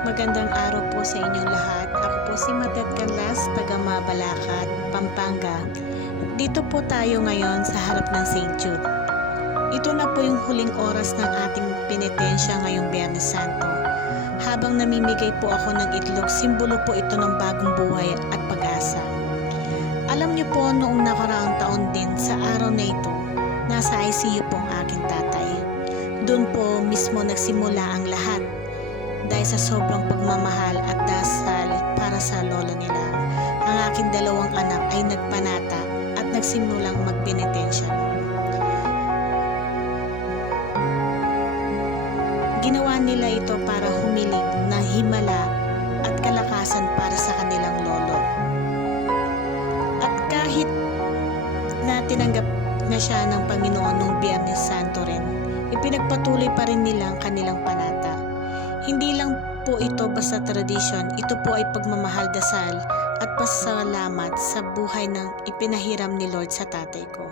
Magandang araw po sa inyong lahat. Ako po si Matet Canlas, taga Mabalacat, Pampanga. Dito po tayo ngayon sa harap ng St. Jude. Ito na po yung huling oras ng ating penitensya ngayong Biyernes Santo. Habang namimigay po ako ng itlog, simbolo po ito ng bagong buhay at pag-asa. Alam niyo po, noong nakaraang taon din sa araw na ito, nasa ICU po ang aking tatay. Doon po mismo nagsimula ang lahat. Dahil sa sobrang pagmamahal at dasal para sa lolo nila, ang aking dalawang anak ay nagpanata at nagsimulang magpenitensya. Ginawa nila ito para humiling ng himala at kalakasan para sa kanilang lolo. At kahit na tinanggap na siya ng Panginoon noong Biyernes Santo rin, ipinagpatuloy pa rin nila ang kanilang panata. Hindi lang po ito basta tradisyon, ito po ay pagmamahal, dasal at pasalamat sa buhay ng ipinahiram ni Lord sa tatay ko.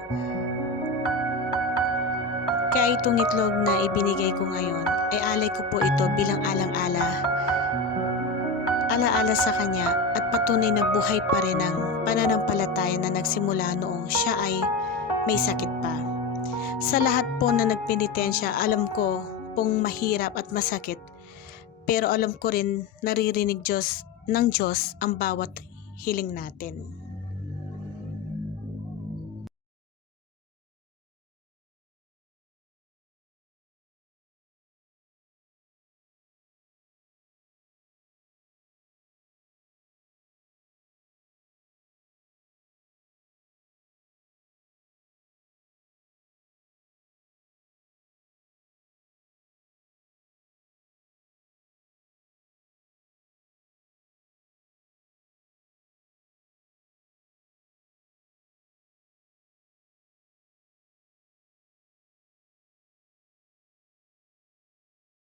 Kaya itong itlog na ibinigay ko ngayon ay alay ko po ito bilang alaala sa kanya at patunay na buhay pa rin ang pananampalataya na nagsimula noong siya ay may sakit pa. Sa lahat po na nagpenitensya, alam ko pong mahirap at masakit, pero alam ko rin naririnig ng Diyos ang bawat hiling natin.